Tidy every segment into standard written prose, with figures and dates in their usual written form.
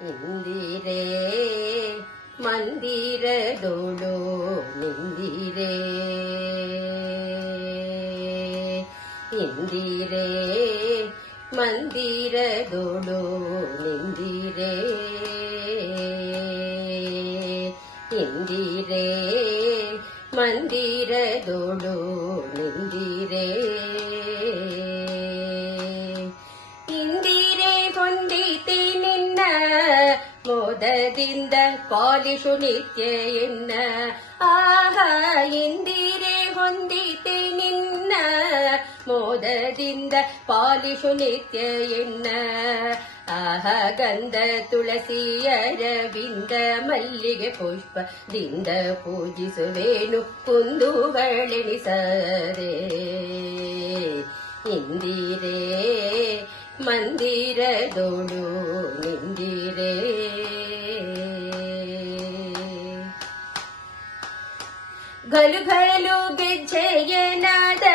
ಇಂದಿರೆ ಮಂದಿರದೋಳು ನಿಂದಿರೆ ಇಂದಿರೆ ಮಂದಿರದೋಳು ನಿಂದಿರೆ ಇಂದಿರೆ ಮಂದಿರದೋಳು ನಿಂದಿರೆ ಇಂದಿರೆ ಹೊಂದಿತೆ ನಿನ್ನ ಮೋದದಿಂದ ಪಾಲಿಶು ನಿತ್ಯ ಎನ್ನ ಆಹಾ ಇಂದಿರೆ ಹೊಂದಿತೆ ನಿನ್ನ ಮೋದದಿಂದ ಪಾಲಿಶು ನಿತ್ಯ ಎನ್ನ ಆಹ ಗಂಧ ತುಳಸಿ ಅರವಿಂದ ಮಲ್ಲಿಗೆ ಪುಷ್ಪದಿಂದ ಪೂಜಿಸುವೇನು ಕುಂದುಗಳೆಣಿಸದೆ ಇಂದಿರೆ ಮಂದಿರದೋಳು ನಿಂದಿರೆ ಗಲು ಗಲು ಗೆಜ್ಜೆಯನಾದ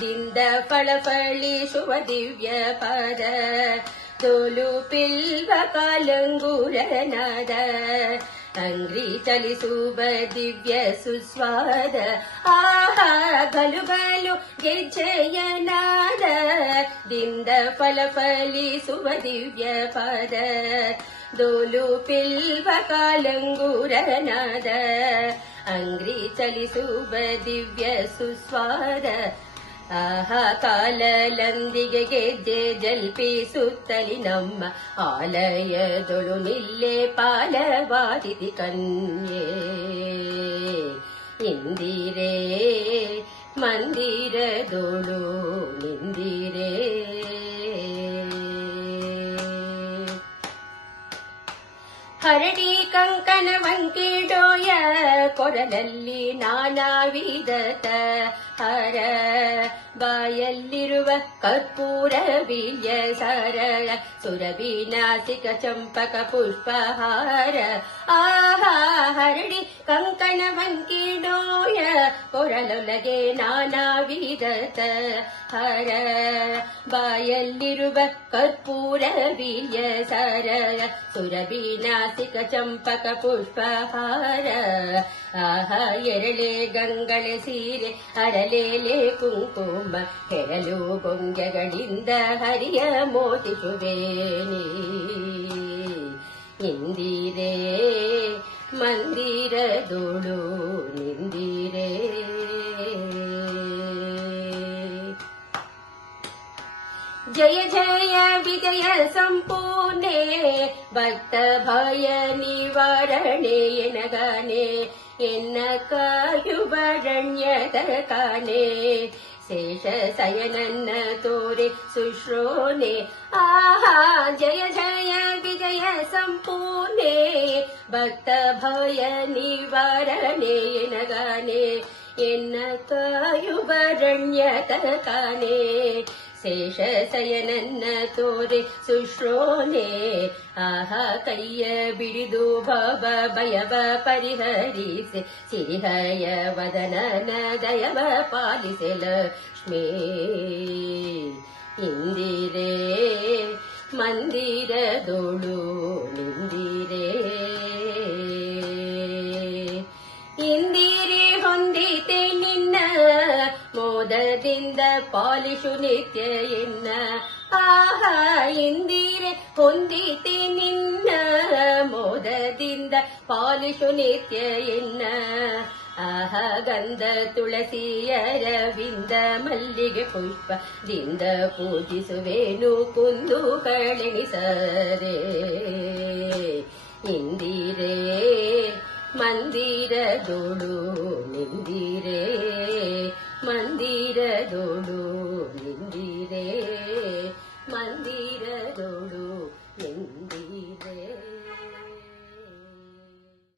ದಿಂದ ಫಳಫಳಿಸುವ ದಿವ್ಯ ಪದ ತೋಲು ಪಿಲ್ವ ಕಾಲಂಗೂರನಾದ ಅಂಗ್ರಿ ಚಲಿಸುವ ದಿವ್ಯ ಸುಸ್ವಾದ ಆಹಾ ಗಲು ಗಲು ಗೆಜ್ಜೆಯನಾದ ದಿಂದ ಫಲಫಲಿಸುವ ದಿವ್ಯ ಪದ ದೋಲು ಪಿಲ್ವ ಕಾಲಂಗೂರನಾದ ಅಂಗ್ರಿ ಚಲಿಸುವ ದಿವ್ಯ ಸುಸ್ವಾದ ಆಹಾ ಕಾಲಲಂದಿಗೆ ಗೆಜ್ಜೆ ಜಲ್ಪಿಸುತ್ತಲಿ ನಮ್ಮ ಆಲಯದೊಳು ನಿಲ್ಲೆ ಪಾಲವಾದಿತಿ ಕನ್ಯೆ ಇಂದಿರೆ ಮಂದಿರದೋಳು ನಿಂದಿರೆ ಹರಡಿ ಕಂಕಣ ವಂಕಿಡೋಯ ಕೊರಲಲ್ಲಿ ನಾನಾ ವಿಧದ ಹರ ಬಾಯಲ್ಲಿರುವ ಕರ್ಪೂರ ವೀರ್ಯ ಸರಳ ಸುರವಿನಾಸಿಕ ಚಂಪಕ ಪುಷ್ಪಹಾರ ಆಹಾ ಹರಡಿ ಕಂಕಣ ವಂಕಿಡೋಯ ಕೊರಲೊಳಗೆ ನಾನಾ ವಿಧದ ಹರ ಬಾಯಲ್ಲಿರುವ ಕರ್ಪೂರ ವೀರ್ಯ ಸರಳ ಸುರವಿನಾಸಿಕ ಚಂಪಕ ಪುಷ್ಪಹಾರ ಆಹಾ ಎರಳೆ ಗಂಗಳೆ ಸೀರೆ ಅರಲೇಲೆ ಕುಂಕುಮ ಹೆರಲು ಬೊಂಗೆಗಳಿಂದ ಹರಿಯ ಮೋಟಿಸುವೇನಿ ಇಂದಿರೆ ಮಂದಿರದೋಳು ನಿಂದಿರೆ ಜಯ ಜಯ ವಿಜಯ ಸಂಪೂರ್ಣೆ ಭಕ್ತ ಭಯ ನಿವಾರಣೆ ಎನಗಾನೆ ಎನ್ನ ಕಾಯುವರಣ್ಯದ ಕಾನೆ ಶೇಷ ಸಯನನ್ನ ತೋರೆ ಸುಶ್ರೋನೆ ಆಹಾ ಜಯ ಜಯ ವಿಜಯ ಸಂಪೂರ್ಣೆ ಭಕ್ತ ಭಯ ನಿವಾರಣೆ ಎನಗಾನೆ ಎನ್ನ ಕಾಯುವರಣ್ಯದ ಕಾನೆ ಶೇಷ ಸಯನನ್ನ ತೋರೆ ಸುಶ್ರೋನೆ ಆಹಾ ಕೈಯ ಬಿಡಿದು ಭವ ಭಯವ ಪರಿಹರಿಸಿ ಸಿರಿಹಯ ವದನನ ದಯವ ಪಾಲಿಸೆ ಲಕ್ಷ್ಮೀ ಇಂದಿರೆ ಮಂದಿರದೋಳು ನಿಂದಿರೆ ಇಂದಿರೆ ಹೊಂದಿತೆ ನಿನ್ನ ಮೋದದಿಂದ ಪಾಲಿಶು ನಿತ್ಯ ಎನ್ನ ಆಹಾ ಇಂದಿರೆ ಹೊಂದಿತೆ ನಿನ್ನ ಮೋದದಿಂದ ಪಾಲಿಶು ನಿತ್ಯ ಎನ್ನ ಆಹಾ ಗಂಧ ತುಳಸಿ ಅರವಿಂದ ಮಲ್ಲಿಗೆ ಪುಷ್ಪದಿಂದ ಪೂಜಿಸುವೇನು ಕುಂದುಗಳೆಣಿಸದೆ ಇಂದಿರೆ ಮಂದಿರದೋಳು